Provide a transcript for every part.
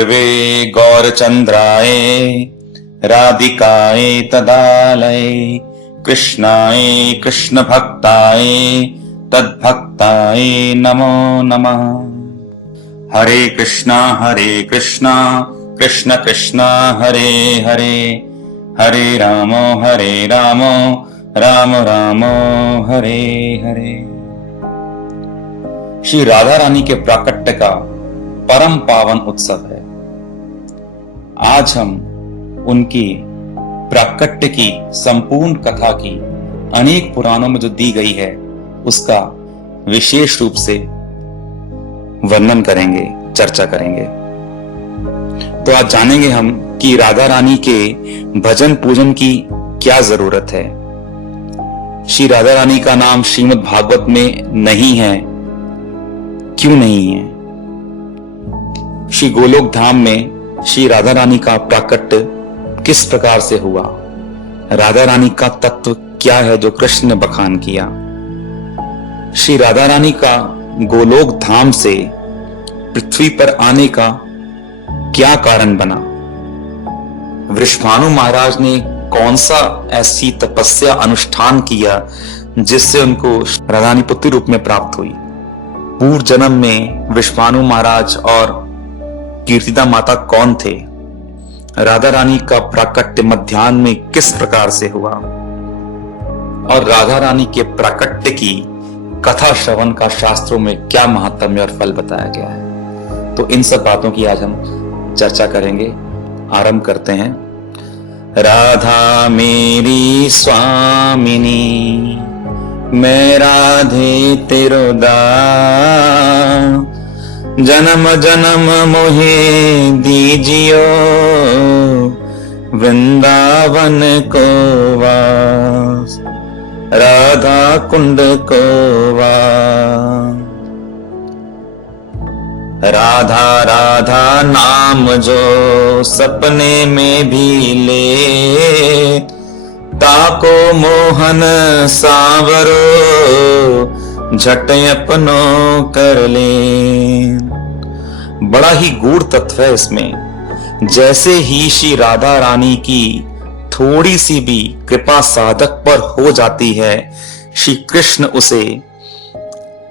वे गौरचंद्राय राधिकाय तदालय कृष्णाय कृष्ण भक्ताय तद्भक्ताय नमो नमः। हरे कृष्णा कृष्ण कृष्ण हरे हरे, हरे राम राम राम हरे हरे। श्री राधा रानी के प्राकट्य का परम पावन उत्सव है। आज हम उनकी प्राकट्य की संपूर्ण कथा की अनेक पुराणों में जो दी गई है उसका विशेष रूप से वर्णन करेंगे, चर्चा करेंगे। तो आज जानेंगे हम कि राधा रानी के भजन पूजन की क्या जरूरत है। श्री राधा रानी का नाम श्रीमद् भागवत में नहीं है, क्यों नहीं है? श्री गोलोक धाम में श्री राधा रानी का प्राकट्य किस प्रकार से हुआ, राधा रानी का तत्व क्या है जो कृष्ण ने बखान किया, श्री राधा रानी का गोलोक धाम से पृथ्वी पर आने का क्या कारण बना, वृषभानु महाराज ने कौन सा ऐसी तपस्या अनुष्ठान किया जिससे उनको राधा रानी पुत्री रूप में प्राप्त हुई। पूर्व जन्म में वृषभानु महाराज और कीर्तिदा माता कौन थे, राधा रानी का प्राकट्य मध्याह्न में किस प्रकार से हुआ और राधा रानी के प्राकट्य की कथा श्रवण का शास्त्रों में क्या महात्म्य और फल बताया गया है। तो इन सब बातों की आज हम चर्चा करेंगे। आरंभ करते हैं। राधा मेरी स्वामिनी, मैं राधे तेरो दास, जन्म जन्म मोहे दीजियो वृंदावन को वास, राधा कुंड को वास। राधा राधा नाम जो सपने में भी ले, ताको मोहन सावरो झट अपनो कर ले। बड़ा ही गूढ़ तत्व है इसमें। जैसे ही श्री राधा रानी की थोड़ी सी भी कृपा साधक पर हो जाती है, श्री कृष्ण उसे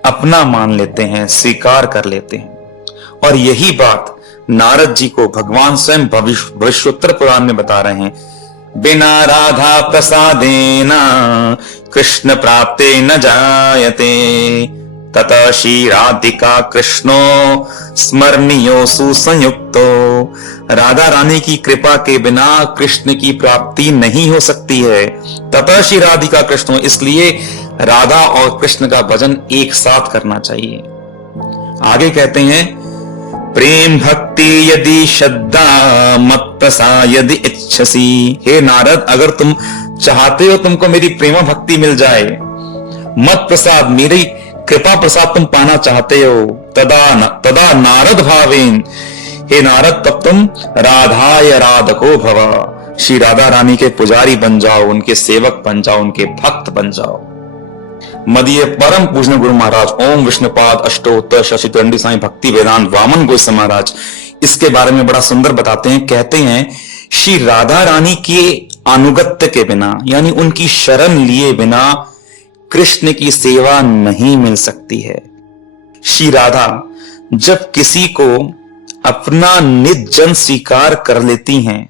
अपना मान लेते हैं, स्वीकार कर लेते हैं। और यही बात नारद जी को भगवान स्वयं भविष्योत्तर पुराण में बता रहे हैं। बिना राधा प्रसादेना कृष्ण प्राप्ते न जायते, ततः श्री राधिका कृष्णो स्मरणीयो सुसंयुक्तो। राधा रानी की कृपा के बिना कृष्ण की प्राप्ति नहीं हो सकती है। ततः श्री राधिका कृष्णो, इसलिए राधा और कृष्ण का भजन एक साथ करना चाहिए। आगे कहते हैं, प्रेम भक्ति यदि श्रद्धा मत प्रसाद यदि इच्छसी। हे नारद, अगर तुम चाहते हो तुमको मेरी प्रेम भक्ति मिल जाए, मत प्रसाद मेरी कृपा प्रसाद तुम पाना चाहते हो, तदा नारद भावेन, हे नारद तब तुम राधाय राधको भव, श्री राधा रानी के पुजारी बन जाओ, उनके सेवक बन जाओ, उनके भक्त बन जाओ। मदीय परम पूजन गुरु महाराज ओम विष्णुपाद अष्टोत्तर शशि दंडी साईं भक्ति वेदांत वामन गोस्वामी महाराज इसके बारे में बड़ा सुंदर बताते हैं। कहते हैं, श्री राधा रानी के अनुगत्य के बिना, यानी उनकी शरण लिए बिना कृष्ण की सेवा नहीं मिल सकती है। श्री राधा जब किसी को अपना निज जन स्वीकार कर लेती हैं,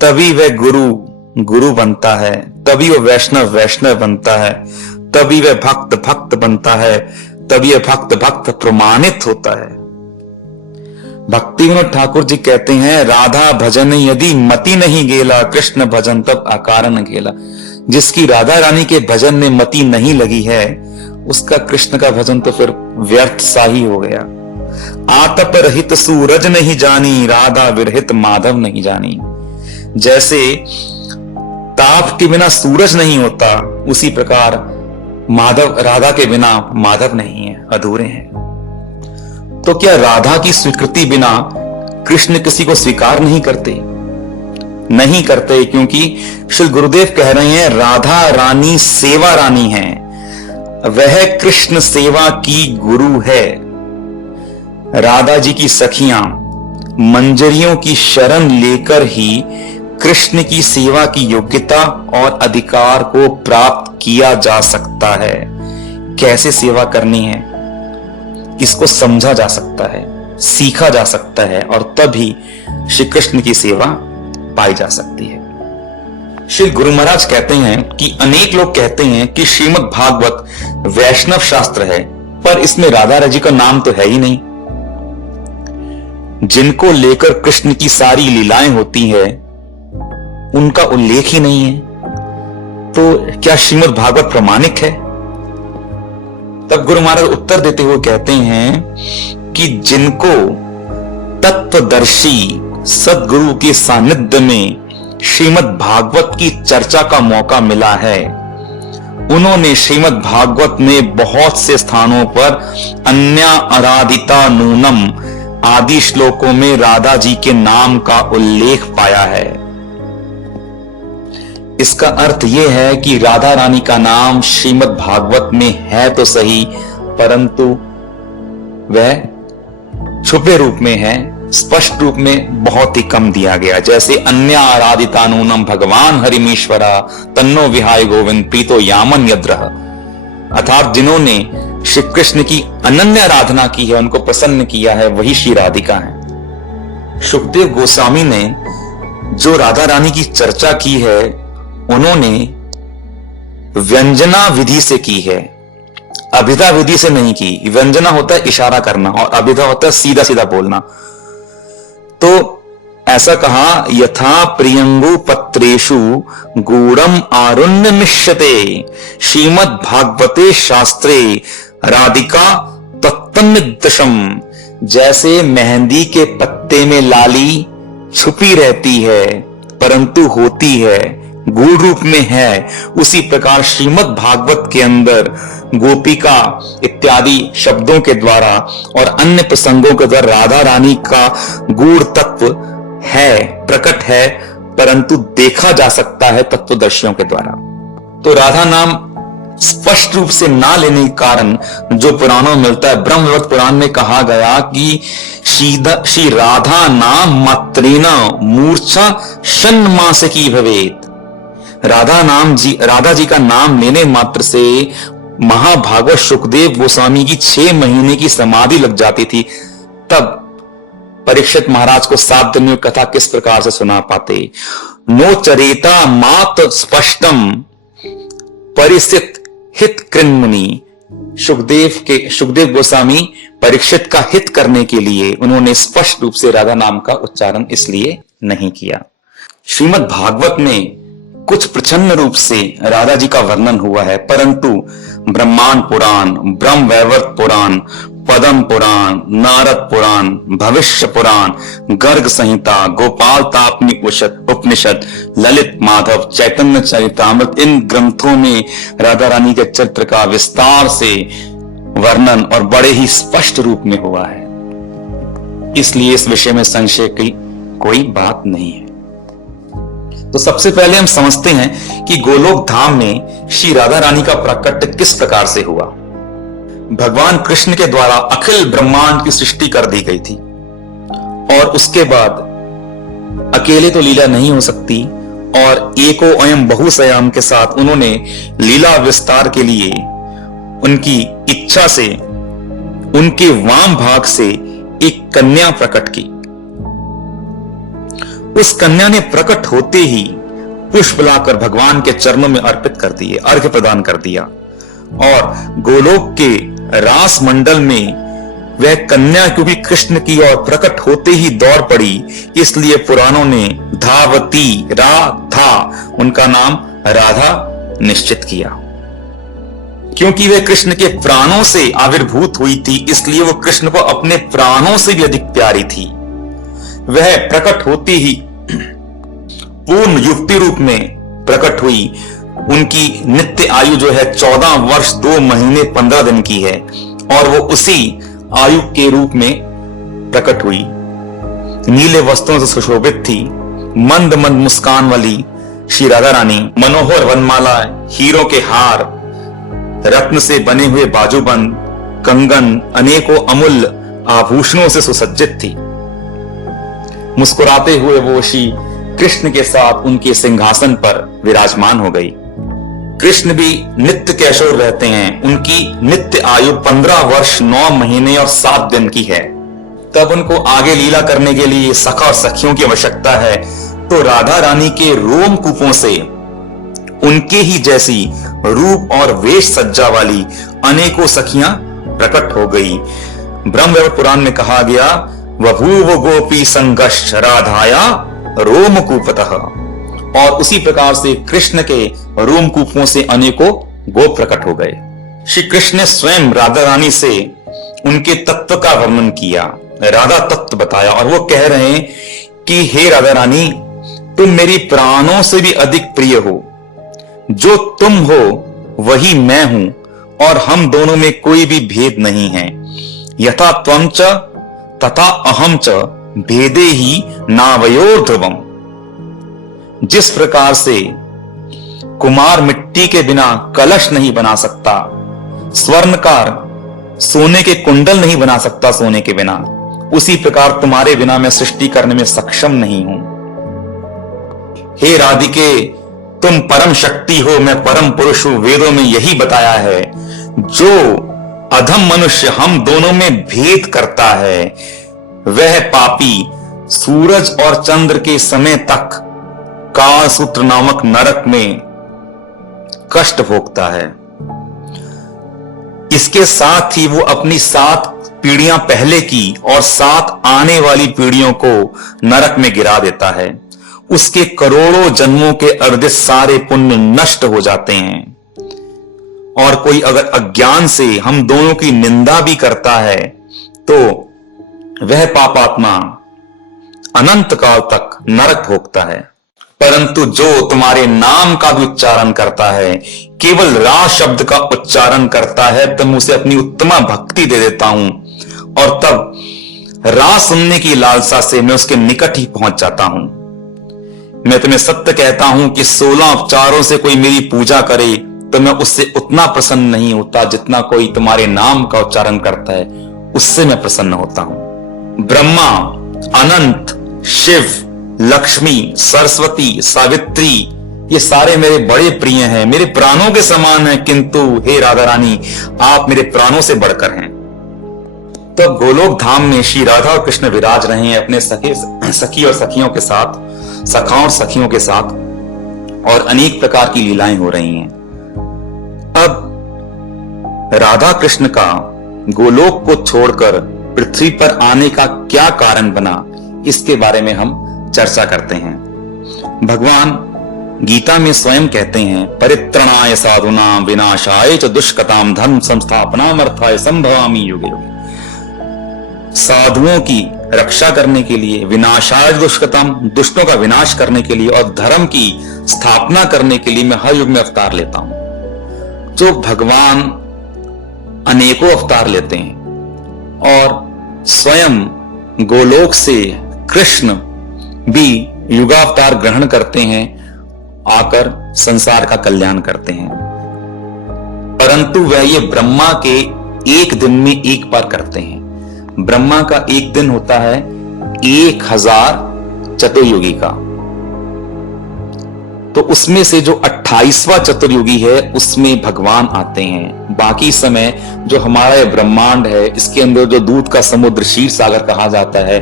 तभी वह गुरु बनता है, तभी वह वैष्णव बनता है, तभी वह भक्त बनता है, तभी वह भक्त प्रमाणित होता है। भक्ति विनोद ठाकुर जी कहते हैं, राधा भजन यदि मति नहीं गेला, कृष्ण भजन तब अकारण गेला। जिसकी राधा रानी के भजन में मति नहीं लगी है, उसका कृष्ण का भजन तो फिर व्यर्थ सा ही हो गया। आतप रहित सूरज नहीं जानी, राधा विरहित माधव नहीं जानी। जैसे ताप के बिना सूरज नहीं होता, उसी प्रकार माधव राधा के बिना माधव नहीं है, अधूरे हैं। तो क्या राधा की स्वीकृति बिना कृष्ण किसी को स्वीकार नहीं करते? नहीं करते, क्योंकि श्री गुरुदेव कह रहे हैं, राधा रानी सेवा रानी है, वह कृष्ण सेवा की गुरु है। राधा जी की सखियां मंजरियों की शरण लेकर ही कृष्ण की सेवा की योग्यता और अधिकार को प्राप्त किया जा सकता है। कैसे सेवा करनी है इसको समझा जा सकता है, सीखा जा सकता है और तभी श्री कृष्ण की सेवा पाई जा सकती है। श्री गुरु महाराज कहते हैं कि अनेक लोग कहते हैं कि श्रीमद् भागवत वैष्णव शास्त्र है, पर इसमें राधा रानी का नाम तो है ही नहीं। जिनको लेकर कृष्ण की सारी लीलाएं होती है उनका उल्लेख ही नहीं है, तो क्या श्रीमद् भागवत प्रमाणिक है? तब गुरु महाराज उत्तर देते हुए कहते हैं कि जिनको तत्वदर्शी सदगुरु के सानिध्य में श्रीमद् भागवत की चर्चा का मौका मिला है, उन्होंने श्रीमद् भागवत में बहुत से स्थानों पर अन्या आराधिता नूनम आदि श्लोकों में राधा जी के नाम का उल्लेख पाया है। इसका अर्थ यह है कि राधा रानी का नाम श्रीमद् भागवत में है तो सही, परंतु वह छुपे रूप में है, स्पष्ट रूप में बहुत ही कम दिया गया। जैसे अन्य आराधिता नूनम भगवान हरिमीश्वरा तन्नो विहाय गोविंद प्रीतो यामन यद्रह, अर्थात जिन्होंने श्री कृष्ण की अनन्य आराधना की है, उनको प्रसन्न किया है, वही श्री राधिका है। सुखदेव गोस्वामी ने जो राधा रानी की चर्चा की है उन्होंने व्यंजना विधि से की है, अभिधा विधि से नहीं की। व्यंजना होता है इशारा करना और अभिधा होता है सीधा सीधा बोलना। तो ऐसा कहा, यथा प्रियंगु पत्रेषु गूढ़म आरुण्य मिश्यते श्रीमद् भागवते शास्त्रे राधिका तत्तन्निदशम, जैसे मेहंदी के पत्ते में लाली छुपी रहती है परंतु होती है, गूढ़ रूप में है, उसी प्रकार श्रीमद् भागवत के अंदर गोपिका इत्यादि शब्दों के द्वारा और अन्य प्रसंगों के द्वारा राधा रानी का गूढ़ तत्व है, प्रकट है, परंतु देखा जा सकता है तत्वदर्शियों के द्वारा। तो राधा नाम स्पष्ट रूप से ना लेने के कारण जो पुराणों में मिलता है, ब्रह्मवत पुराण में कहा गया कि श्री राधा नाम मात्रेण मूर्छा षण्मासिकी भवेत। राधा जी का नाम लेने मात्र से महाभागवत सुखदेव गोस्वामी की 6 महीने की समाधि लग जाती थी। तब परीक्षित महाराज को 7 दिन में कथा किस प्रकार से सुना पाते। नो चरेता मात स्पष्टम परिसित हित कृन्मुनि, सुखदेव गोस्वामी परीक्षित का हित करने के लिए उन्होंने स्पष्ट रूप से राधा नाम का उच्चारण इसलिए नहीं किया। श्रीमद् भागवत में कुछ प्रच्छन्न रूप से राधा जी का वर्णन हुआ है, परंतु ब्रह्मांड पुराण, ब्रह्म वैवर्त पुराण, पद्म पुराण, नारद पुराण, भविष्य पुराण, गर्ग संहिता, गोपाल तापनी उपनिषद, ललित माधव, चैतन्य चरितामृत, इन ग्रंथों में राधा रानी के चरित्र का विस्तार से वर्णन और बड़े ही स्पष्ट रूप में हुआ है। इसलिए इस विषय में संशय की कोई बात नहीं है। तो सबसे पहले हम समझते हैं कि गोलोक धाम में श्री राधा रानी का प्राकट्य किस प्रकार से हुआ। भगवान कृष्ण के द्वारा अखिल ब्रह्मांड की सृष्टि कर दी गई थी और उसके बाद अकेले तो लीला नहीं हो सकती और एको अयम बहुसयाम के साथ उन्होंने लीला विस्तार के लिए उनकी इच्छा से उनके वाम भाग से एक कन्या प्रकट की। उस कन्या ने प्रकट होते ही पुष्प लाकर भगवान के चरणों में अर्पित कर दिए, अर्घ्य प्रदान कर दिया और गोलोक के रास मंडल में वह कन्या क्योंकि कृष्ण की ओर प्रकट होते ही दौड़ पड़ी, इसलिए पुराणों ने धावती राधा उनका नाम राधा निश्चित किया। क्योंकि वह कृष्ण के प्राणों से आविर्भूत हुई थी, इसलिए वो कृष्ण को अपने प्राणों से भी अधिक प्यारी थी। वह प्रकट होती ही पूर्ण युक्ति रूप में प्रकट हुई। उनकी नित्य आयु जो है 14 वर्ष 2 महीने 15 दिन की है और वो उसी आयु के रूप में प्रकट हुई। नीले वस्त्रों से सुशोभित थी, मंद मंद मुस्कान वाली श्री राधा रानी मनोहर वनमाला, हीरों के हार, रत्न से बने हुए बाजूबंद, कंगन, अनेकों अमूल्य आभूषणों से सुसज्जित थी। मुस्कुराते हुए वो श्री कृष्ण के साथ उनके सिंहासन पर विराजमान हो गई। कृष्ण भी नित्य किशोर रहते हैं। उनकी नित्य आयु 15 वर्ष 9 महीने और 7 दिन की है। तब उनको आगे लीला करने के लिए सखा और सखियों की आवश्यकता है, तो राधा रानी के रोमकूपों से उनके ही जैसी रूप और वेश सज्जा वाली अनेकों सखियां प्रकट हो गई। ब्रह्मवैवर्त पुराण में कहा गया, वभूव गोपी संगश्च राधाया रोमकूपतः, और उसी प्रकार से कृष्ण के रोमकूपों से अनेकों गोप प्रकट हो गए। श्री कृष्ण ने स्वयं राधा रानी से उनके तत्व का वर्णन किया, राधा तत्व बताया, और वो कह रहे हैं कि हे राधा रानी, तुम मेरी प्राणों से भी अधिक प्रिय हो। जो तुम हो वही मैं हूं, और हम दोनों में कोई भी भेद नहीं है। यथा त्वं च तथा अहम च भेदे ही नावयोर ध्रुवम। जिस प्रकार से कुमार मिट्टी के बिना कलश नहीं बना सकता, स्वर्णकार सोने के कुंडल नहीं बना सकता सोने के बिना, उसी प्रकार तुम्हारे बिना मैं सृष्टि करने में सक्षम नहीं हूं। हे राधिके, तुम परम शक्ति हो, मैं परम पुरुष हूं। वेदों में यही बताया है। जो अधम मनुष्य हम दोनों में भेद करता है, वह पापी सूरज और चंद्र के समय तक कालसूत्र नामक नरक में कष्ट भोगता है। इसके साथ ही वो अपनी 7 पीढ़ियां पहले की और 7 आने वाली पीढ़ियों को नरक में गिरा देता है। उसके करोड़ों जन्मों के अर्जित सारे पुण्य नष्ट हो जाते हैं। और कोई अगर अज्ञान से हम दोनों की निंदा भी करता है, तो वह पापात्मा अनंत काल तक नरक भोगता है। परंतु जो तुम्हारे नाम का भी उच्चारण करता है, केवल रा शब्द का उच्चारण करता है, तब उसे अपनी उत्तमा भक्ति दे देता हूं, और तब रा सुनने की लालसा से मैं उसके निकट ही पहुंच जाता हूं। मैं तुम्हें सत्य कहता हूं कि 16 उपचारों से कोई मेरी पूजा करे तो मैं उससे उतना प्रसन्न नहीं होता जितना कोई तुम्हारे नाम का उच्चारण करता है, उससे मैं प्रसन्न होता हूं। ब्रह्मा, अनंत, शिव, लक्ष्मी, सरस्वती, सावित्री, ये सारे मेरे बड़े प्रिय हैं, मेरे प्राणों के समान हैं, किंतु हे राधा रानी, आप मेरे प्राणों से बढ़कर हैं। तो गोलोक धाम में श्री राधा और कृष्ण विराज रहे हैं अपने सखी और सखियों के साथ, सखाओं और सखियों के साथ, और अनेक प्रकार की लीलाएं हो रही हैं। अब राधा कृष्ण का गोलोक को छोड़कर पृथ्वी पर आने का क्या कारण बना, इसके बारे में हम चर्चा करते हैं। भगवान गीता में स्वयं कहते हैं, परित्रणाय साधुनां विनाशाय च दुष्कृतां धर्म संस्थापनामर्थाय संभवामि युगे युगे। साधुओं की रक्षा करने के लिए, विनाशाय दुष्कृतां, दुष्टों का विनाश करने के लिए, और धर्म की स्थापना करने के लिए मैं हर युग में अवतार लेता हूं। जो भगवान अनेकों अवतार लेते हैं, और स्वयं गोलोक से कृष्ण भी युगावतार ग्रहण करते हैं, आकर संसार का कल्याण करते हैं। परंतु वह ये ब्रह्मा के एक दिन में एक बार करते हैं। ब्रह्मा का एक दिन होता है 1000 चतुर्युगी का, तो उसमें से जो 28वां चतुर्युगी है उसमें भगवान आते हैं। बाकी समय जो हमारा ये ब्रह्मांड है, इसके अंदर जो दूध का समुद्र क्षीर सागर कहा जाता है,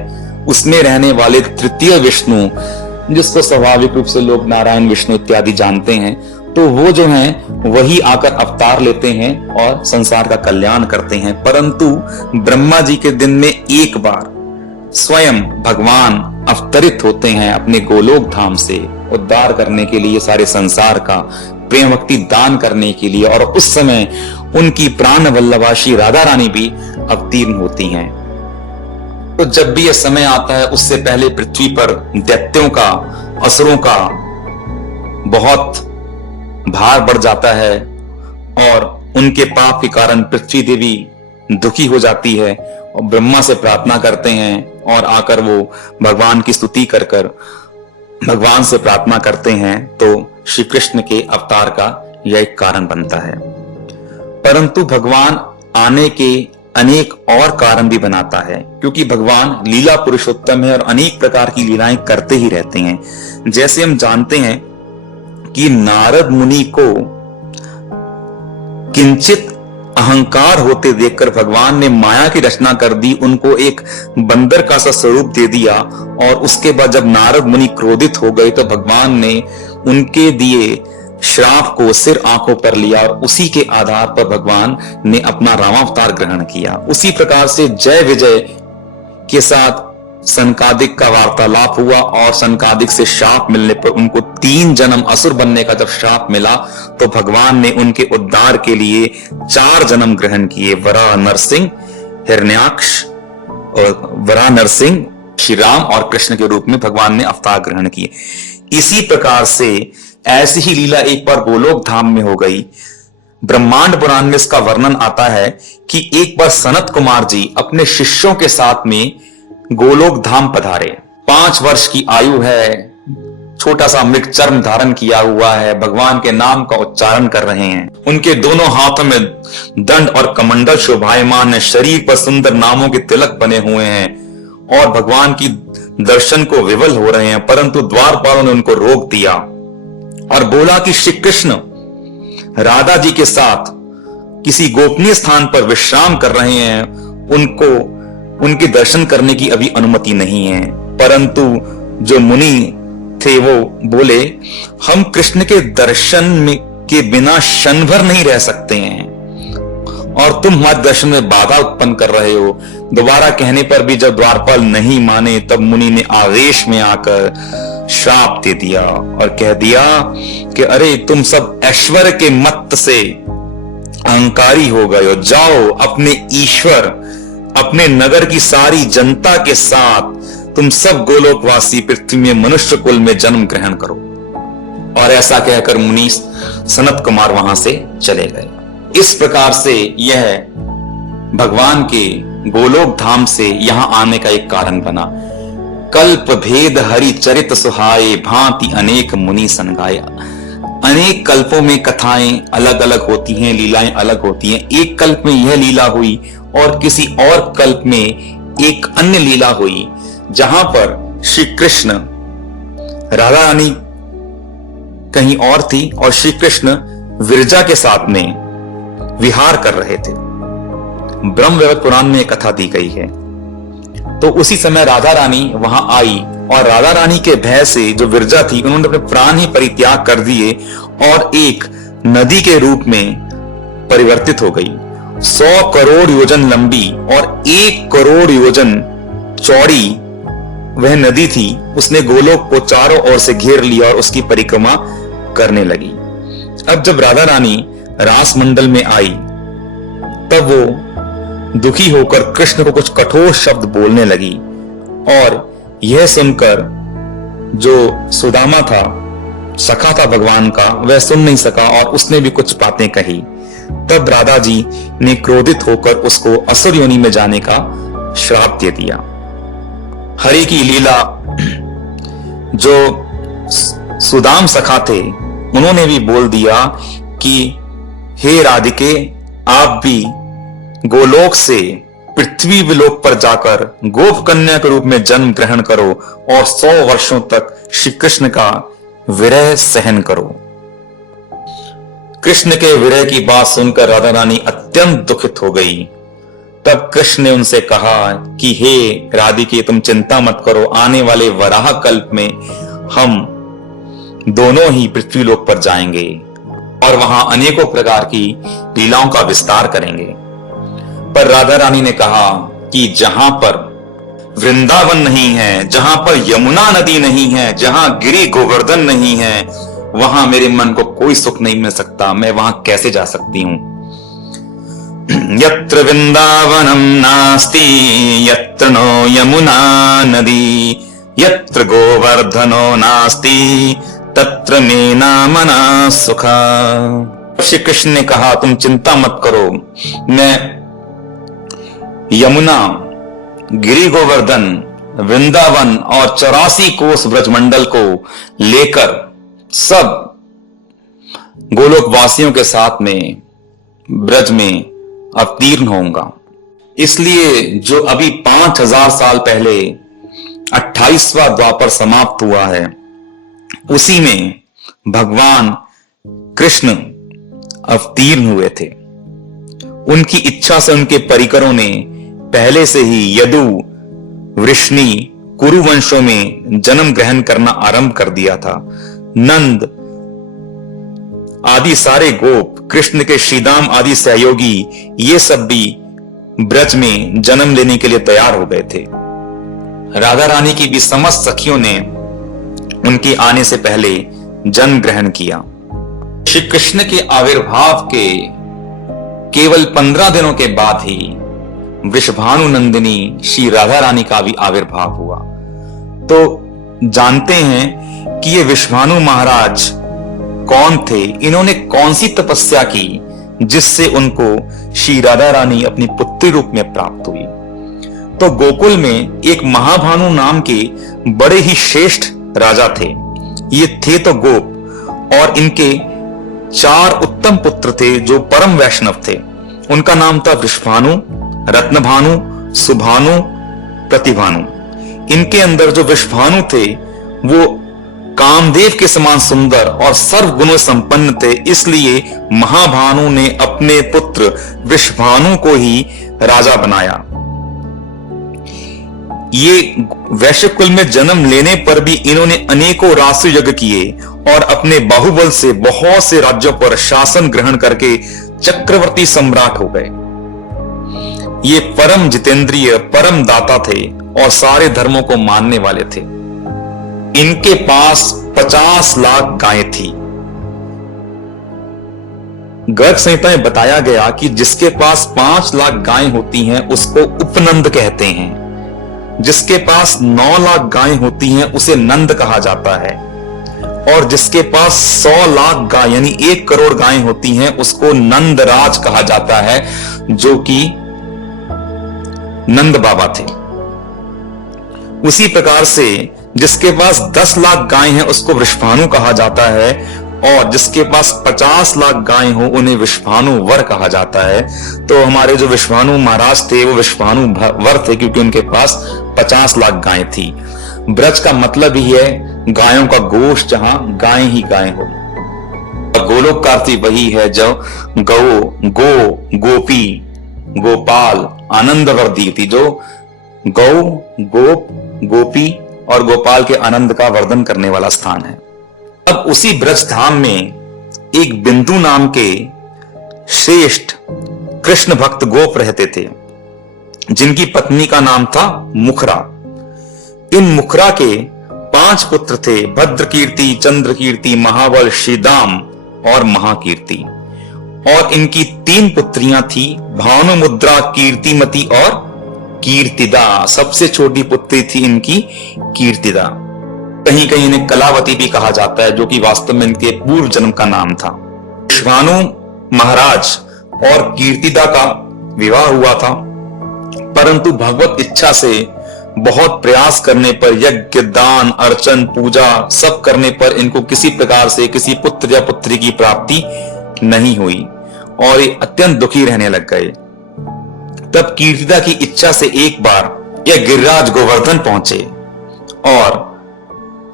उसमें रहने वाले तृतीय विष्णु, जिसको स्वाभाविक रूप से लोग नारायण विष्णु इत्यादि जानते हैं, तो वो जो हैं वही आकर अवतार लेते हैं और संसार का कल्याण करते हैं। परंतु ब्रह्मा जी के दिन में एक बार स्वयं भगवान अवतरित होते हैं अपने गोलोक धाम से उद्धार करने के लिए, सारे संसार का प्रेम भक्ति दान करने के लिए, और उस समय उनकी प्राण वल्लभा श्री राधा रानी भी अवतीर्ण होती हैं। तो जब भी यह समय आता है, उससे पहले पृथ्वी पर दैत्यों का, असुरों का बहुत भार बढ़ जाता है, और उनके पाप के कारण पृथ्वी देवी दुखी हो जाती है और ब्रह्मा से प्रार्थना करते हैं, और आकर वो भगवान की स्तुति कर कर भगवान से प्रार्थना करते हैं। तो श्री कृष्ण के अवतार का यह एक कारण बनता है। परंतु भगवान आने के अनेक और कारण भी बनाता है, क्योंकि भगवान लीला पुरुषोत्तम है और अनेक प्रकार की लीलाएं करते ही रहते हैं। जैसे हम जानते हैं कि नारद मुनि को किंचित अहंकार होते देखकर भगवान ने माया की रचना कर दी, उनको एक बंदर का सा स्वरूप दे दिया, और उसके बाद जब नारद मुनि क्रोधित हो गए तो भगवान ने उनके दिए श्राप को सिर आंखों पर लिया और उसी के आधार पर भगवान ने अपना रामावतार ग्रहण किया। उसी प्रकार से जय विजय के साथ सनकादिक का वार्तालाप हुआ और सनकादिक से शाप मिलने पर उनको 3 जन्म असुर बनने का जब शाप मिला तो भगवान ने उनके उद्धार के लिए 4 जन्म ग्रहण किए। वराह नरसिंह, हिरण्याक्ष और वराह नरसिंह, श्री राम और कृष्ण के रूप में भगवान ने अवतार ग्रहण किए। इसी प्रकार से ऐसी ही लीला एक बार गोलोक धाम में हो गई। ब्रह्मांड पुराण में इसका वर्णन आता है कि एक बार सनत कुमार जी अपने शिष्यों के साथ में गोलोक धाम पधारे। 5 वर्ष की आयु है, छोटा सा मृग चर्म धारण किया हुआ है, भगवान के नाम का उच्चारण कर रहे हैं। उनके दोनों हाथों में दंड और कमंडल शोभायमान है, शरीर पर सुंदर नामों के तिलक बने हुए हैं और भगवान की दर्शन को विवल हो रहे हैं। परंतु द्वारपालों ने उनको रोक दिया और बोला कि श्री कृष्ण राधा जी के साथ किसी गोपनीय स्थान पर विश्राम कर रहे हैं, उनको उनके दर्शन करने की अभी अनुमति नहीं है। परंतु जो मुनि थे वो बोले, हम कृष्ण के दर्शन में के बिना क्षण भर नहीं रह सकते हैं और तुम हमारे दर्शन में बाधा उत्पन्न कर रहे हो। दोबारा कहने पर भी जब द्वारपाल नहीं माने तब मुनि ने आवेश में आकर श्राप दे दिया और कह दिया कि अरे तुम सब ऐश्वर्य के मत्त से अहंकारी हो गए हो, जाओ अपने ईश्वर अपने नगर की सारी जनता के साथ तुम सब गोलोकवासी पृथ्वी में मनुष्य कुल में जन्म ग्रहण करो। और ऐसा कहकर मुनि सनत कुमार वहां से चले गए। इस प्रकार से यह भगवान के गोलोक धाम से यहां आने का एक कारण बना। कल्प भेद हरि चरित सुहाए, भांति अनेक मुनि सन गाए। अनेक कल्पों में कथाएं अलग अलग होती हैं, लीलाएं अलग होती हैं। एक कल्प में यह लीला हुई और किसी और कल्प में एक अन्य लीला हुई, जहां पर श्री कृष्ण राधा रानी कहीं और थी और श्री कृष्ण विरजा के साथ में विहार कर रहे थे। ब्रह्मवैवर्त पुराण में एक कथा दी गई है। तो उसी समय राधा रानी वहां आई और राधा रानी के भय से जो विरजा थी उन्होंने अपने प्राण ही परित्याग कर दिए और एक नदी के रूप में परिवर्तित हो गई। 100 करोड़ योजन लंबी और 1 करोड़ योजन चौड़ी वह नदी थी। उसने गोलोक को चारों ओर से घेर लिया और उसकी परिक्रमा करने लगी। अब जब राधा रानी रास मंडल में आई तब वो दुखी होकर कृष्ण को कुछ कठोर शब्द बोलने लगी और यह सुनकर जो सुदामा था, सखा था भगवान का, वह सुन नहीं सका और उसने भी कुछ बातें कही। तब राधा जी ने क्रोधित होकर उसको असुर योनि में जाने का श्राप दे दिया। हरि की लीला जो सुदाम सखा थे उन्होंने भी बोल दिया कि हे राधिके, आप भी गोलोक से पृथ्वी विलोक पर जाकर गोप कन्या के रूप में जन्म ग्रहण करो और 100 वर्षों तक श्री कृष्ण का विरह सहन करो। कृष्ण के विरह की बात सुनकर राधा रानी अत्यंत दुखित हो गई। तब कृष्ण ने उनसे कहा कि हे राधिके, तुम चिंता मत करो, आने वाले वराह कल्प में हम दोनों ही पृथ्वी लोक पर जाएंगे और वहां अनेकों प्रकार की लीलाओं का विस्तार करेंगे। पर राधा रानी ने कहा कि जहां पर वृंदावन नहीं है, जहां पर यमुना नदी नहीं है, जहां गिरि गोवर्धन नहीं है, वहां मेरे मन को कोई सुख नहीं मिल सकता। मैं वहां कैसे जा सकती हूं? यत्र वृंदावनम नास्ति यत्र नो यमुना नदी, यत्र गोवर्धनो नास्ति तत्र मे नामना सुखा। श्री कृष्ण ने कहा तुम चिंता मत करो, मैं यमुना, गिरि गोवर्धन, वृंदावन और 84 कोस ब्रजमंडल को लेकर सब गोलोक वासियों के साथ में ब्रज में अवतीर्ण होऊंगा। इसलिए जो अभी 5000 साल पहले 28वां द्वापर समाप्त हुआ है, उसी में भगवान कृष्ण अवतीर्ण हुए थे। उनकी इच्छा से उनके परिकरों ने पहले से ही यदु, वृष्णि, कुरु वंशों में जन्म ग्रहण करना आरंभ कर दिया था। नंद आदि सारे गोप, कृष्ण के श्रीदाम आदि सहयोगी, ये सब भी ब्रज में जन्म लेने के लिए तैयार हो गए थे। राधा रानी की भी समस्त सखियों ने उनके आने से पहले जन्म ग्रहण किया। श्री कृष्ण के आविर्भाव के केवल 15 दिनों के बाद ही वृषभानु नंदिनी श्री राधा रानी का भी आविर्भाव हुआ। तो जानते हैं कि ये वृषभानु महाराज कौन थे, इन्होंने कौन सी तपस्या की जिससे उनको श्री राधा रानी अपनी पुत्री रूप में प्राप्त हुई। तो गोकुल में एक महाभानु नाम के बड़े ही श्रेष्ठ राजा थे। ये थे तो गोप, और इनके 4 उत्तम पुत्र थे जो परम वैष्णव थे। उनका नाम था वृषभानु, रत्नभानु, सुभानु, प्रतिभानु। इनके अंदर जो वृषभानु थे वो कामदेव के समान सुंदर और सर्व गुणों संपन्न थे, इसलिए महाभानु ने अपने पुत्र वृषभानु को ही राजा बनाया। ये वैश्य कुल में जन्म लेने पर भी इन्होंने अनेकों राष्ट्र यज्ञ किए और अपने बाहुबल से बहुत से राज्यों पर शासन ग्रहण करके चक्रवर्ती सम्राट हो गए। ये परम जितेंद्रिय, परम दाता थे और सारे धर्मों को मानने वाले थे। इनके पास 50 लाख गायें थी। गर्ग संहिता में बताया गया कि जिसके पास 5 लाख गायें होती हैं उसको उपनंद कहते हैं। जिसके पास 9 लाख गायें होती हैं उसे नंद कहा जाता है, और जिसके पास 100 लाख गाय यानी 1 करोड़ गायें होती हैं उसको नंदराज कहा जाता है, जो कि नंद बाबा थे। उसी प्रकार से जिसके पास 10 लाख गायें हैं उसको वृषभानु कहा जाता है, और जिसके पास 50 लाख गायें हो उन्हें वृषभानु वर कहा जाता है। तो हमारे जो वृषभानु महाराज थे वो वृषभानु वर थे, क्योंकि उनके पास 50 लाख गायें थी। ब्रज का मतलब ही है गायों का गोश्त, जहां गायें ही गायें हो। गोलोक का अर्थ वही है जो गो, गोपी, गोपाल, आनंद वर्धयति, जो गौ, गोप, गोपी और गोपाल के आनंद का वर्धन करने वाला स्थान है। अब उसी ब्रज धाम में एक बिंदु नाम के श्रेष्ठ कृष्ण भक्त गोप रहते थे, जिनकी पत्नी का नाम था मुखरा। इन मुखरा के 5 पुत्र थे, भद्रकीर्ति, चंद्रकीर्ति, महाबल, श्रीदाम और महाकीर्ति। और इनकी 3 पुत्रियां थी, भानुमुद्रा, कीर्तिमती और कीर्तिदा। सबसे छोटी पुत्री थी इनकी कीर्तिदा। कहीं कहीं इन्हें कलावती भी कहा जाता है, जो कि वास्तव में इनके पूर्व जन्म का नाम था। वृषभानु महाराज और कीर्तिदा का विवाह हुआ था, परंतु भगवत इच्छा से बहुत प्रयास करने पर, यज्ञ, दान, अर्चन, पूजा सब करने पर इनको किसी प्रकार से किसी पुत्र या पुत्री की प्राप्ति नहीं हुई और ये अत्यंत दुखी रहने लग गए। तब कीर्तिदा की इच्छा से एक बार यह गिरिराज गोवर्धन पहुंचे और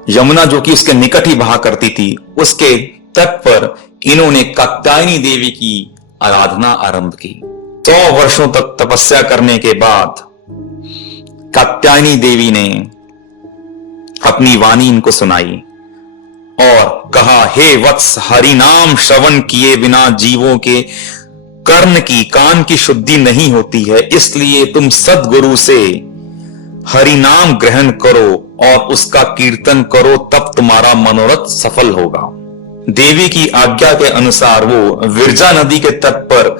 यमुना, जो कि उसके निकट ही बहा करती थी, उसके तट पर इन्होंने कात्यायनी देवी की आराधना आरंभ की। 100 वर्षों तक तपस्या करने के बाद कात्यायनी देवी ने अपनी वाणी इनको सुनाई और कहा, हे वत्स, हरि नाम श्रवण किए बिना जीवों के कर्ण की, कान की शुद्धि नहीं होती है, इसलिए तुम सद्गुरु से हरि नाम ग्रहण करो और उसका कीर्तन करो, तब तुम्हारा मनोरथ सफल होगा। देवी की आज्ञा के अनुसार वो विरजा नदी के तट पर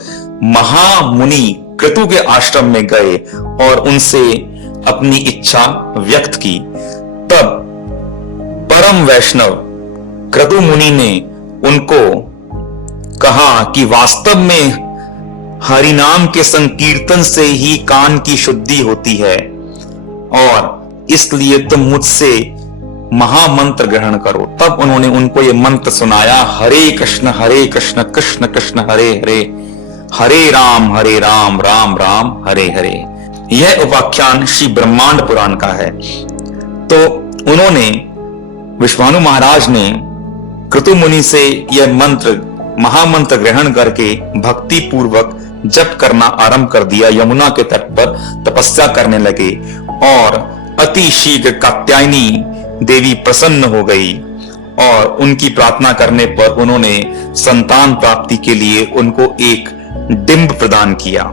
महामुनि क्रतु के आश्रम में गए और उनसे अपनी इच्छा व्यक्त की। तब परम वैष्णव क्रतु मुनि ने उनको कहा कि वास्तव में हरिनाम के संकीर्तन से ही कान की शुद्धि होती है और इसलिए तुम मुझसे महामंत्र ग्रहण करो। तब उन्होंने उनको ये मंत्र सुनाया, हरे कृष्ण कृष्ण कृष्ण हरे हरे, हरे राम राम राम हरे हरे। यह उपाख्यान श्री ब्रह्मांड पुराण का है। तो उन्होंने, विश्वानु महाराज ने क्रतु मुनि से यह मंत्र, महामंत्र ग्रहण करके भक्ति पूर्वक जप करना आरंभ कर दिया। यमुना के तट पर तपस्या करने लगे और अति शीघ्र कात्यायनी देवी प्रसन्न हो गई और उनकी प्रार्थना करने पर उन्होंने संतान प्राप्ति के लिए उनको एक डिंब प्रदान किया,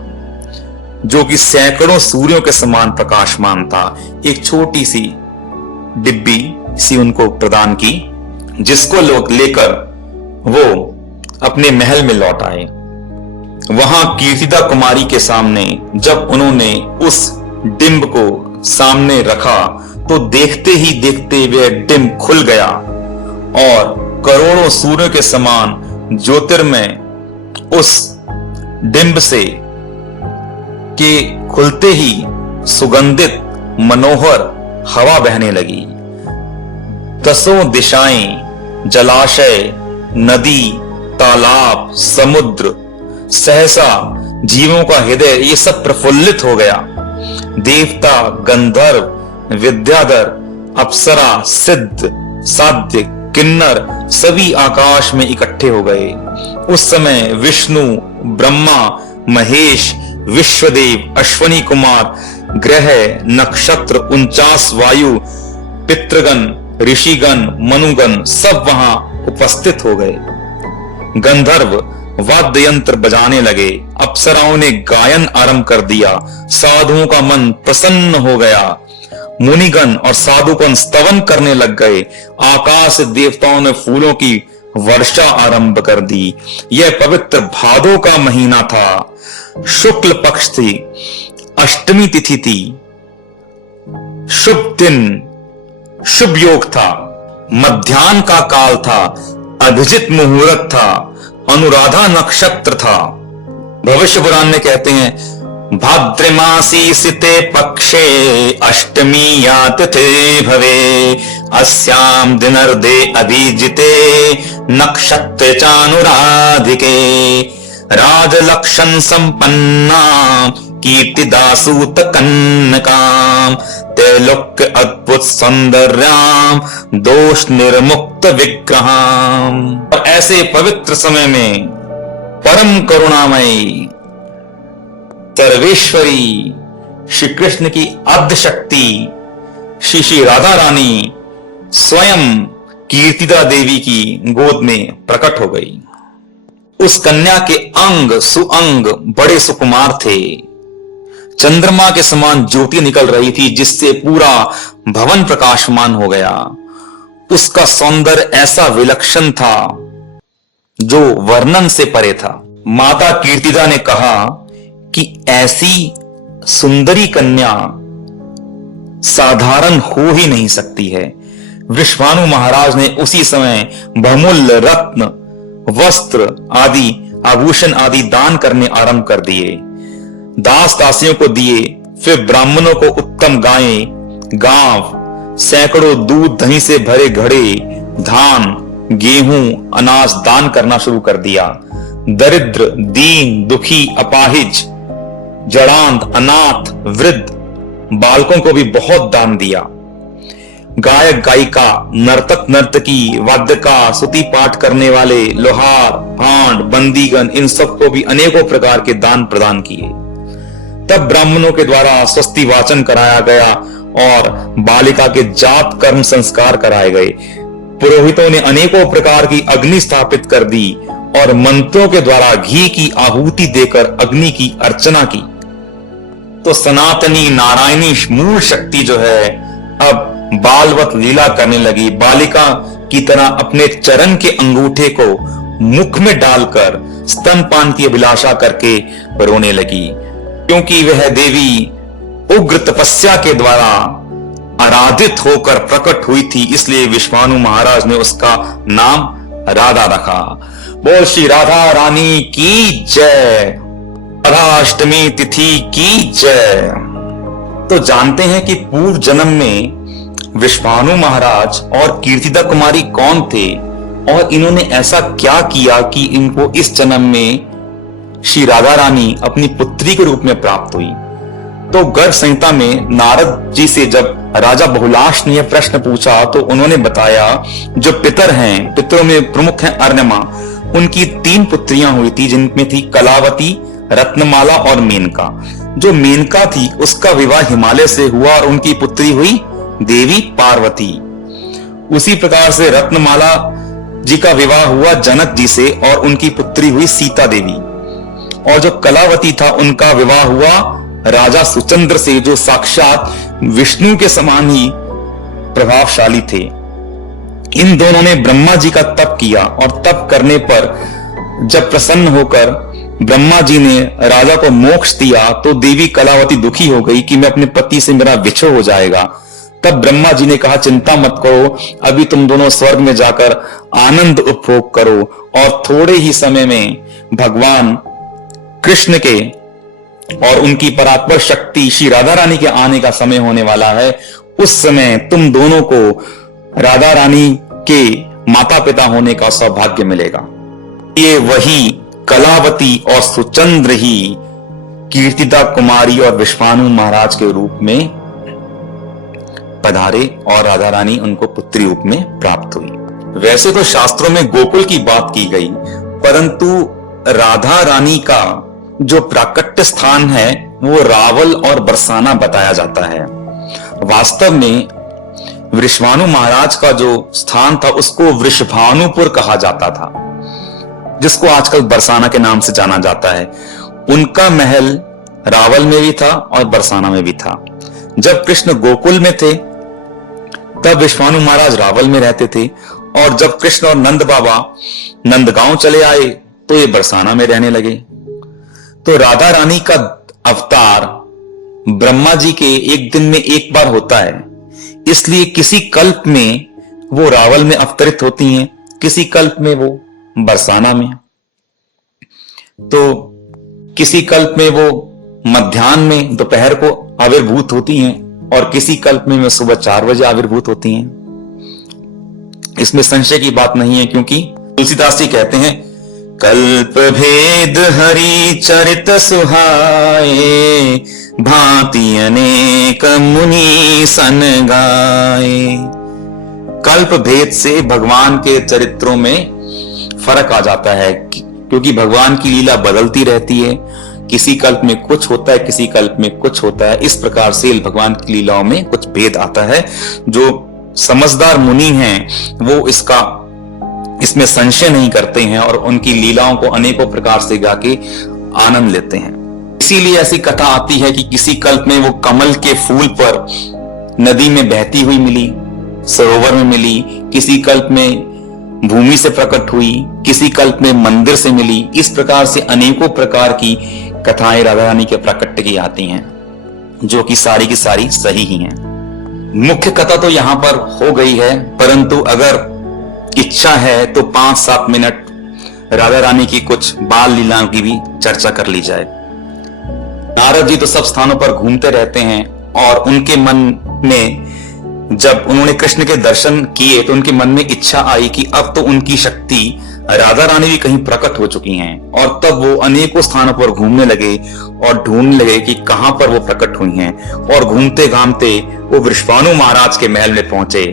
जो कि सैकड़ों सूर्यों के समान प्रकाशमान था। एक छोटी सी डिब्बी सी उनको प्रदान की, जिसको लोग लेकर वो अपने महल में लौट आए। वहां कीर्तिदा कुमारी के सामने जब उन्होंने उस डिंब को सामने रखा तो देखते ही देखते वह डिंब खुल गया और करोड़ों सूर्यों के समान ज्योतिर्मय उस डिंब से के खुलते ही सुगंधित मनोहर हवा बहने लगी। दसों दिशाएं, जलाशय, नदी, तालाब, समुद्र, सहसा जीवों का हृदय, ये सब प्रफुल्लित हो गया। देवता, गंधर्व, विद्याधर, अप्सरा, सिद्ध, साध्य, किन्नर सभी आकाश में इकट्ठे हो गए। उस समय विष्णु, ब्रह्मा, महेश, विश्वदेव, अश्वनी कुमार, ग्रह, नक्षत्र, 49 वायु, पितृगण, ऋषिगण, मनुगण सब वहां उपस्थित हो गए। गंधर्व वाद्य यंत्र बजाने लगे, अप्सराओं ने गायन आरंभ कर दिया, साधुओं का मन प्रसन्न हो गया, मुनिगण और साधुगण स्तवन करने लग गए, आकाश से देवताओं ने फूलों की वर्षा आरंभ कर दी। यह पवित्र भादो का महीना था, शुक्ल पक्ष थी, अष्टमी तिथि थी, शुभ दिन, शुभ योग था, मध्याह्न का काल था, अभिजित मुहूर्त था, अनुराधा नक्षत्र था। भविष्य पुराण में कहते हैं, भाद्रमासी सिते पक्षे अष्टमी या तिथि भवे, अस्याम दिनर्दे अभिजिते नक्षत्र चानुराधिके, राजलक्षण संपन्ना कीर्तिदासूत कन्नकाम, त्रैलोक्य अद्भुत सौंदर्याम, दोष निर्मुक्त विग्रहाम। और ऐसे पवित्र समय में परम करुणामयी सर्वेश्वरी श्री कृष्ण की अर्ध शक्ति श्री श्री राधा रानी स्वयं कीर्तिदा देवी की गोद में प्रकट हो गई। उस कन्या के अंग सुअंग बड़े सुकुमार थे, चंद्रमा के समान ज्योति निकल रही थी, जिससे पूरा भवन प्रकाशमान हो गया। उसका सौंदर्य ऐसा विलक्षण था जो वर्णन से परे था। माता कीर्तिदा ने कहा कि ऐसी सुंदरी कन्या साधारण हो ही नहीं सकती है। विश्वानु महाराज ने उसी समय बहुमूल्य रत्न, वस्त्र आदि, आभूषण आदि दान करने आरंभ कर दिए, दास दासियों को दिए। फिर ब्राह्मणों को उत्तम गायें, गांव, सैकड़ों दूध दही से भरे घड़े, धान, गेहूं, अनाज दान करना शुरू कर दिया। दरिद्र, दीन, दुखी, अपाहिज, जड़ांत, अनाथ, वृद्ध, बालकों को भी बहुत दान दिया। गायक गायिका, नर्तक नर्तकी, वाद्यकार, स्तुति पाठ करने वाले, लोहार, भांड, बंदीगण, इन सबको भी अनेकों प्रकार के दान प्रदान किए। तब ब्राह्मणों के द्वारा स्वस्ति वाचन कराया गया और बालिका के जात कर्म संस्कार कराए गए। पुरोहितों ने अनेकों प्रकार की अग्नि स्थापित कर दी और मंत्रों के द्वारा घी की आहुति देकर अग्नि की अर्चना की। तो सनातनी नारायणी मूल शक्ति जो है अब बालवत लीला करने लगी। बालिका की तरह अपने चरण के अंगूठे को मुख में डालकर स्तनपान की अभिलाषा करके रोने लगी, क्योंकि वह देवी उग्र तपस्या के द्वारा आराधित होकर प्रकट हुई थी। इसलिए विश्वानु महाराज ने उसका नाम राधा रखा। बोल श्री राधा रानी की जय, राधाष्टमी तिथि की जय। तो जानते हैं कि पूर्व जन्म में विश्वानु महाराज और कीर्तिदा कुमारी कौन थे और इन्होंने ऐसा क्या किया कि इनको इस जन्म में श्री राधा रानी अपनी पुत्री के रूप में प्राप्त हुई। तो गर्भ संहिता में नारद जी से जब राजा बहुलाश ने यह प्रश्न पूछा तो उन्होंने बताया, जो पितर हैं, पितरों में प्रमुख हैं अर्यमा, उनकी 3 पुत्रियां हुई थी, जिनमें थी कलावती, रत्नमाला और मेनका। जो मेनका थी उसका विवाह हिमालय से हुआ और उनकी पुत्री हुई देवी पार्वती। उसी प्रकार से रत्नमाला जी का विवाह हुआ जनक जी से और उनकी पुत्री हुई सीता देवी। और जो कलावती था उनका विवाह हुआ राजा सुचंद्र से, जो साक्षात विष्णु के समान ही प्रभावशाली थे। इन दोनों ने ब्रह्मा जी का तप किया और तप करने पर जब प्रसन्न होकर ब्रह्मा जी ने राजा को मोक्ष दिया तो देवी कलावती दुखी हो गई कि मैं अपने पति से मेरा विछोह हो जाएगा। तब ब्रह्मा जी ने कहा, चिंता मत करो, अभी तुम दोनों स्वर्ग में जाकर आनंद उपभोग करो और थोड़े ही समय में भगवान कृष्ण के और उनकी परात्पर शक्ति श्री राधा रानी के आने का समय होने वाला है। उस समय तुम दोनों को राधा रानी के माता पिता होने का सौभाग्य मिलेगा। ये वही कलावती और सुचंद्र ही कीर्तिदा कुमारी और विश्वानु महाराज के रूप में पधारे और राधा रानी उनको पुत्री रूप में प्राप्त हुई। वैसे तो शास्त्रों में गोकुल की बात की गई, परंतु राधा रानी का जो प्राकट्य स्थान है वो रावल और बरसाना बताया जाता है। वास्तव में वृषभानु महाराज का जो स्थान था उसको वृषभानुपुर कहा जाता था, जिसको आजकल बरसाना के नाम से जाना जाता है। उनका महल रावल में भी था और बरसाना में भी था। जब कृष्ण गोकुल में थे तब विश्वानु महाराज रावल में रहते थे, और जब कृष्ण और नंद बाबा नंदगांव चले आए तो ये बरसाना में रहने लगे। तो राधा रानी का अवतार ब्रह्मा जी के एक दिन में एक बार होता है, इसलिए किसी कल्प में वो रावल में अवतरित होती हैं, किसी कल्प में वो बरसाना में, तो किसी कल्प में वो मध्याह्न में दोपहर को आविर्भूत होती हैं और किसी कल्प में वे सुबह 4 बजे आविर्भूत होती हैं। इसमें संशय की बात नहीं है, क्योंकि तुलसीदास जी कहते हैं, कल्प भेद हरि चरित सुहाए, भांति अनेक मुनि सन गाए। कल्प भेद से भगवान के चरित्रों में फर्क आ जाता है, क्योंकि भगवान की लीला बदलती रहती है। किसी कल्प में कुछ होता है, किसी कल्प में कुछ होता है। इस प्रकार से भगवान की लीलाओं में कुछ भेद आता है। जो समझदार मुनि हैं वो इसमें संशय नहीं करते हैं और उनकी लीलाओं को अनेकों प्रकार से गाके आनंद लेते हैं। इसीलिए ऐसी कथा आती है कि किसी कल्प में वो कमल के फूल पर नदी में बहती हुई मिली, सरोवर में मिली, किसी कल्प में भूमि से प्रकट हुई, किसी कल्प में मंदिर से मिली। इस प्रकार से अनेकों प्रकार की कथाएं राधा रानी के प्राकट्य की आती हैं, जो कि सारी की सारी सही ही हैं। मुख्य कथा तो यहां पर हो गई है, परंतु अगर इच्छा है तो 5-7 मिनट राधा रानी की कुछ बाल लीलाओं की भी चर्चा कर ली जाए। नारद जी तो सब स्थानों पर घूमते रहते हैं और उनके मन में जब उन्होंने कृष्ण के दर्शन किए तो उनके मन में इच्छा आई कि अब तो उनकी शक्ति राधा रानी भी कहीं प्रकट हो चुकी हैं, और तब वो अनेकों स्थानों पर घूमने लगे और ढूंढने लगे कि कहां पर वो प्रकट हुई हैं। और घूमते घामते वो वृषभानु महाराज के महल में पहुंचे।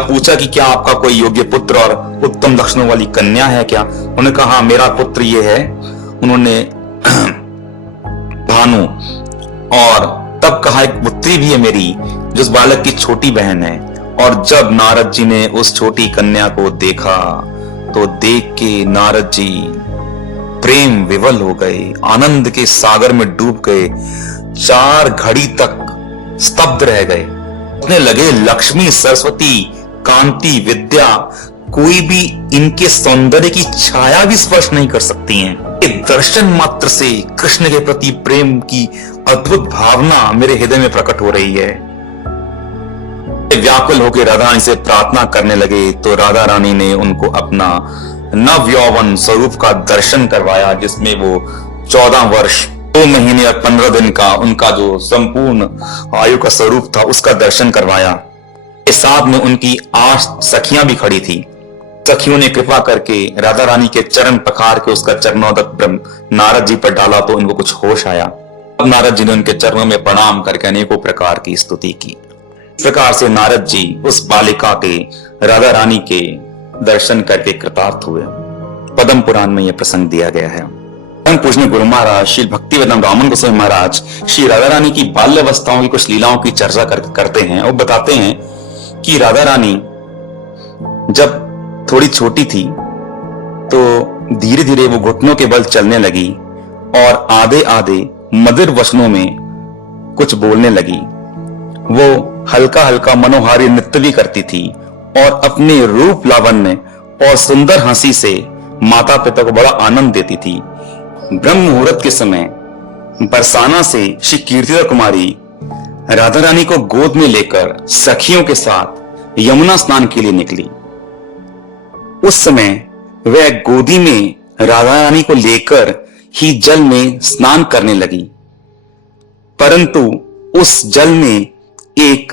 पूछा कि क्या आपका कोई योग्य पुत्र और उत्तम लक्षणों वाली कन्या है क्या? उन्होंने कहा, हाँ मेरा पुत्र ये है। उन्होंने भानु, और तब कहा एक पुत्री भी है मेरी, जो उस बालक की छोटी बहन है। और जब नारद जी ने उस छोटी कन्या को देखा तो देख के नारद जी प्रेम विवल हो गए, आनंद के सागर में डूब गए, 4 घड़ी तक स्तब्ध रह गए। उन्हें लगे लक्ष्मी, सरस्वती, कांति, विद्या, कोई भी इनके सौंदर्य की छाया भी स्पर्श नहीं कर सकती हैं। दर्शन मात्र से कृष्ण के प्रति प्रेम की अद्भुत भावना मेरे हृदय में प्रकट हो रही है। व्याकुल होकर राधा रानी से प्रार्थना करने लगे तो राधा रानी ने उनको अपना नव यौवन स्वरूप का दर्शन करवाया, जिसमें वो 14 वर्ष 2 महीने और 15 दिन का उनका जो संपूर्ण आयु का स्वरूप था उसका दर्शन करवाया। साथ में उनकी 8 सखियां भी खड़ी थी। सखियों ने कृपा करके राधा रानी के चरण पखार के उसका चरणोदक नारद जी पर डाला तो इनको कुछ होश आया। अब नारद जी ने उनके चरणों में प्रणाम करके अनेकों प्रकार की स्तुति की। इस प्रकार से नारद जी उस बालिका के, राधा रानी के दर्शन करके कृतार्थ हुए। पद्म पुराण में यह प्रसंग दिया गया है। पूजनीय गुरु महाराज श्री भक्तिवेदांत रामन गोस्वामी महाराज श्री राधा रानी की बाल्यावस्थाओं की कुछ लीलाओं की चर्चा करते हैं और बताते हैं कि राधा रानी जब थोड़ी छोटी थी तो धीरे धीरे वो घुटनों के बल चलने लगी और आधे आधे मधुर वचनों में कुछ बोलने लगी। वो हल्का हल्का मनोहारी नृत्य भी करती थी और अपने रूप लावण्य और सुंदर हंसी से माता पिता को बड़ा आनंद देती थी। ब्रह्म मुहूर्त के समय बरसाना से श्री कीर्तिदा कुमारी राधा रानी को गोद में लेकर सखियों के साथ यमुना स्नान के लिए निकली। उस समय वह गोदी में राधा रानी को लेकर ही जल में स्नान करने लगी, परंतु उस जल में एक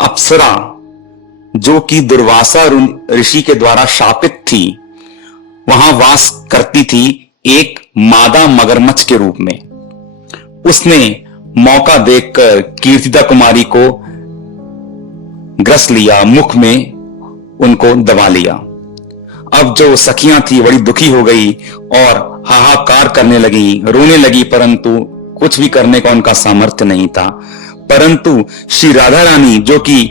अप्सरा जो कि दुर्वासा ऋषि के द्वारा शापित थी, वहां वास करती थी एक मादा मगरमच्छ के रूप में। उसने मौका देखकर कीर्तिदा कुमारी को ग्रस लिया, मुख में उनको दबा लिया। अब जो सखियां थी बड़ी दुखी हो गई और हाहाकार करने लगी, रोने लगी, परंतु कुछ भी करने का उनका सामर्थ्य नहीं था। परंतु श्री राधा रानी जो कि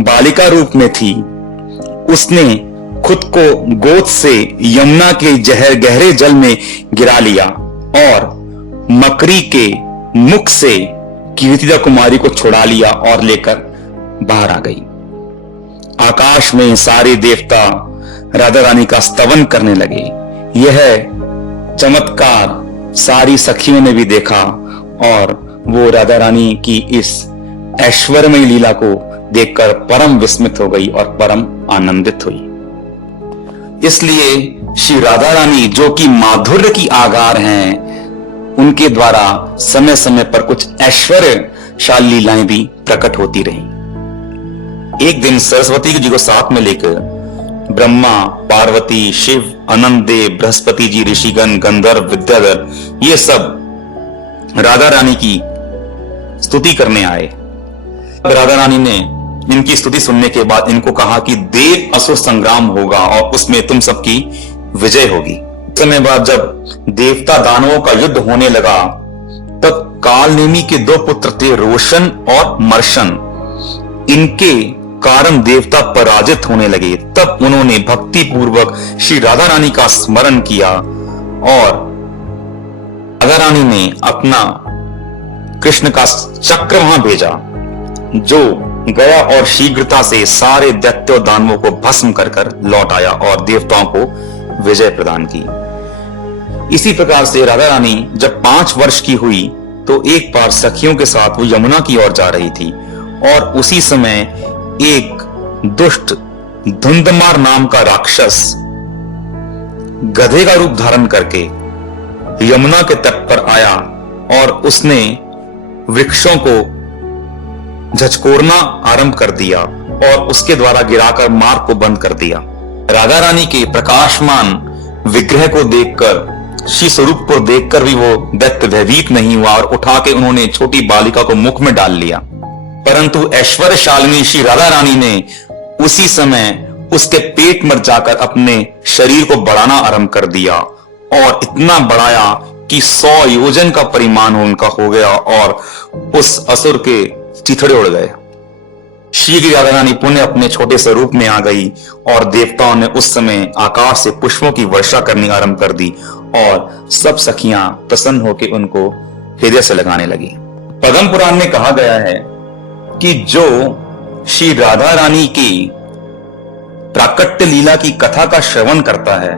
बालिका रूप में थी, उसने खुद को गोद से यमुना के गहरे जल में गिरा लिया और मकरी के मुख से कीर्तिदा कुमारी को छुड़ा लिया और लेकर बाहर आ गई। आकाश में सारे देवता राधा रानी का स्तवन करने लगे। यह चमत्कार सारी सखियों ने भी देखा और वो राधा रानी की इस ऐश्वर्यमय लीला को देखकर परम विस्मित हो गई और परम आनंदित हुई। इसलिए श्री राधा रानी जो कि माधुर्य की आगार हैं, उनके द्वारा समय समय पर कुछ ऐश्वर्यशाली लीलाएं भी प्रकट होती रही। एक दिन सरस्वती जी को साथ में लेकर ब्रह्मा, पार्वती, शिव, अनंत देव, बृहस्पति जी, ऋषिगण, गंधर्व, विद्याधर, ये सब राधा रानी की स्तुति करने आए। राधा रानी ने इनकी स्तुति सुनने के बाद इनको कहा कि देव असुर संग्राम होगा और उसमें तुम सबकी विजय होगी। समय बाद जब देवता दानवों का युद्ध होने लगा, तब कालनेमी के दो पुत्र थे, रोशन और मर्शन। इनके कारण देवता पराजित होने लगे। तब उन्होंने भक्ति पूर्वक श्री राधा रानी का स्मरण किया और राधा रानी ने अपना कृष्ण का चक्र वहां भेजा, जो गया और शीघ्रता से सारे दैत्यों दानवों को भस्म कर कर लौट आया और देवताओं को विजय प्रदान की। इसी प्रकार से राधा रानी जब 5 वर्ष की हुई तो एक बार सखियों के साथ वो यमुना की ओर जा रही थी और उसी समय एक दुष्ट धुंधमार नाम का राक्षस गधे का रूप धारण करके यमुना के तट पर आया और उसने वृक्षों को झचकोरना आरंभ कर दिया और उसके द्वारा गिराकर मार्ग को बंद कर दिया। राधा रानी के प्रकाशमान विग्रह को देखकर, श्री स्वरूप को देखकर भी वो दैत्य भयभीत नहीं हुआ और उठा के उन्होंने छोटी बालिका को मुख में डाल लिया। परंतु ऐश्वर्यशालिनी श्री राधा रानी ने उसी समय उसके पेट में जाकर अपने शरीर को बढ़ाना आरंभ कर दिया और इतना बढ़ाया कि 100 योजन का परिमाण उनका हो गया और उस असुर के चिथड़े उड़ गए। श्री राधा रानी पुण्य अपने छोटे स्वरूप में आ गई और देवताओं ने उस समय आकाश से पुष्पों की वर्षा करनी आरंभ कर दी और सब सखियां प्रसन्न होकर उनको हृदय से लगाने लगी। पद्म पुराण में कहा गया है कि जो श्री राधा रानी की प्राकट्य लीला की कथा का श्रवण करता है,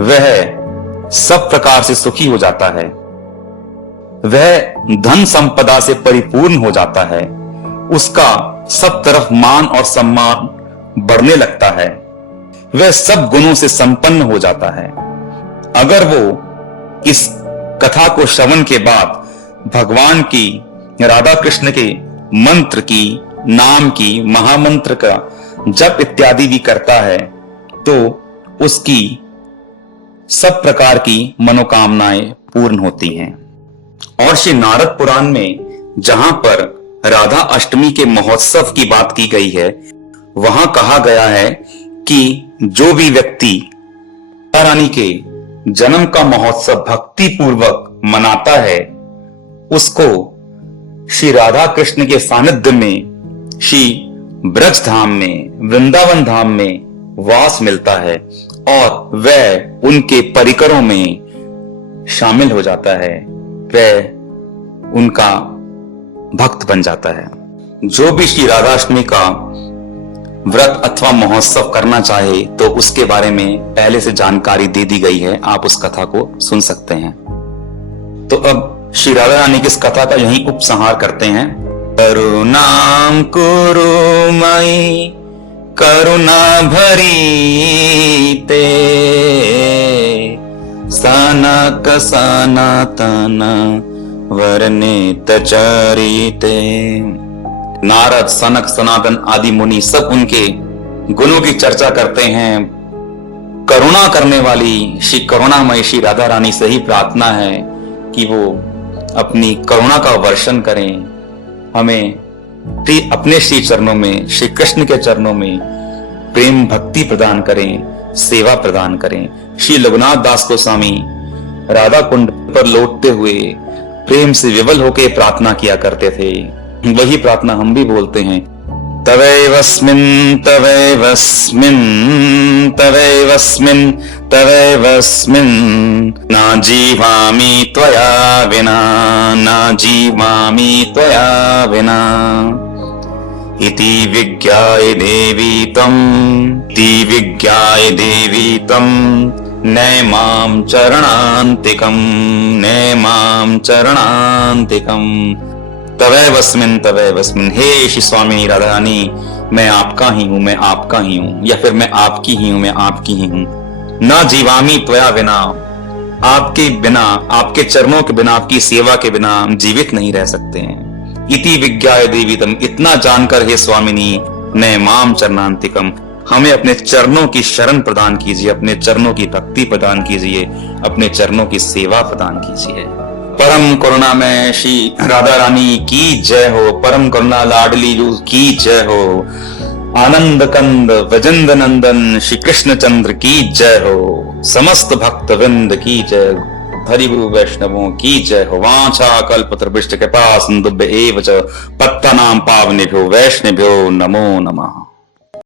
वह सब प्रकार से सुखी हो जाता है, वह धन संपदा से परिपूर्ण हो जाता है, उसका सब तरफ मान और सम्मान बढ़ने लगता है, वह सब गुणों से संपन्न हो जाता है। अगर वो इस कथा को श्रवण के बाद भगवान की, राधा कृष्ण के मंत्र की, नाम की, महामंत्र का जप इत्यादि भी करता है तो उसकी सब प्रकार की मनोकामनाएं पूर्ण होती हैं। और श्री नारद पुराण में जहां पर राधा अष्टमी के महोत्सव की बात की गई है, वहां कहा गया है कि जो भी व्यक्ति राधा रानी के जन्म का महोत्सव भक्ति पूर्वक मनाता है, उसको श्री राधा कृष्ण के सानिध्य में, श्री ब्रज धाम में, वृंदावन धाम में वास मिलता है और वह उनके परिकरों में शामिल हो जाता है, वह उनका भक्त बन जाता है। जो भी श्री राधाष्टमी का व्रत अथवा महोत्सव करना चाहे तो उसके बारे में पहले से जानकारी दे दी गई है, आप उस कथा को सुन सकते हैं। तो अब श्री राधा रानी की इस कथा का यही उपसंहार करते हैं। करुणाम कुरु मयि करुणा भरी ते, सनक सनातन वर्णित चरिते। नारद, सनक, सनातन आदि मुनि सब उनके गुणों की चर्चा करते हैं। करुणा करने वाली श्री करुणामयी श्री राधा रानी से ही प्रार्थना है कि वो अपनी करुणा का वर्षण करें, हमें अपने श्री चरणों में, श्री कृष्ण के चरणों में प्रेम भक्ति प्रदान करें, सेवा प्रदान करें। श्री रघुनाथ दास गोस्वामी राधा कुंड पर लौटते हुए प्रेम से विवल होकर प्रार्थना किया करते थे। वही प्रार्थना हम भी बोलते हैं। तवैवस्मिन् तवैवस्मिन् तवैवस्मिन् तवैवस्मिन् न जीवामि त्वया विना, न जीवामि त्वया विना। इति विज्ञाय देवी तम्, इति विज्ञाय देवी तम्, नैमां चरणान्तिकम्, नैमां चरणान्तिकम्। तवैवस्मिन् तवैवस्मिन्, हे श्री स्वामी राधा रानी, मैं आपका ही हूं, मैं आपका ही हूं, या फिर मैं आपकी ही हूं, मैं आपकी ही हूं। ना जीवामी त्वया विना, आपके बिना, आपके चरणों के बिना, आपकी सेवा के बिना हम जीवित नहीं रह सकते हैं। इति विज्ञाय देवीतम, इतना जानकर हे स्वामिनी, नैमां चरणान्तिकम, हमें अपने चरणों की शरण प्रदान कीजिए, अपने चरणों की भक्ति प्रदान कीजिए, अपने चरणों की सेवा प्रदान कीजिए। परम करुणा में श्री राधा रानी की जय हो, परम करुणा लाडली जू की जय हो, आनंद कंद वजंद नंदन श्री कृष्ण चंद्र की जय हो, समस्त भक्त वृंद की जय, हरि गुरु वैष्णवों की जय हो। वांछा कल्पतरुभ्यश्च कृपा सिंधुभ्य एव च पतितानां पावनेभ्यो वैष्णवेभ्यो नमो नमः।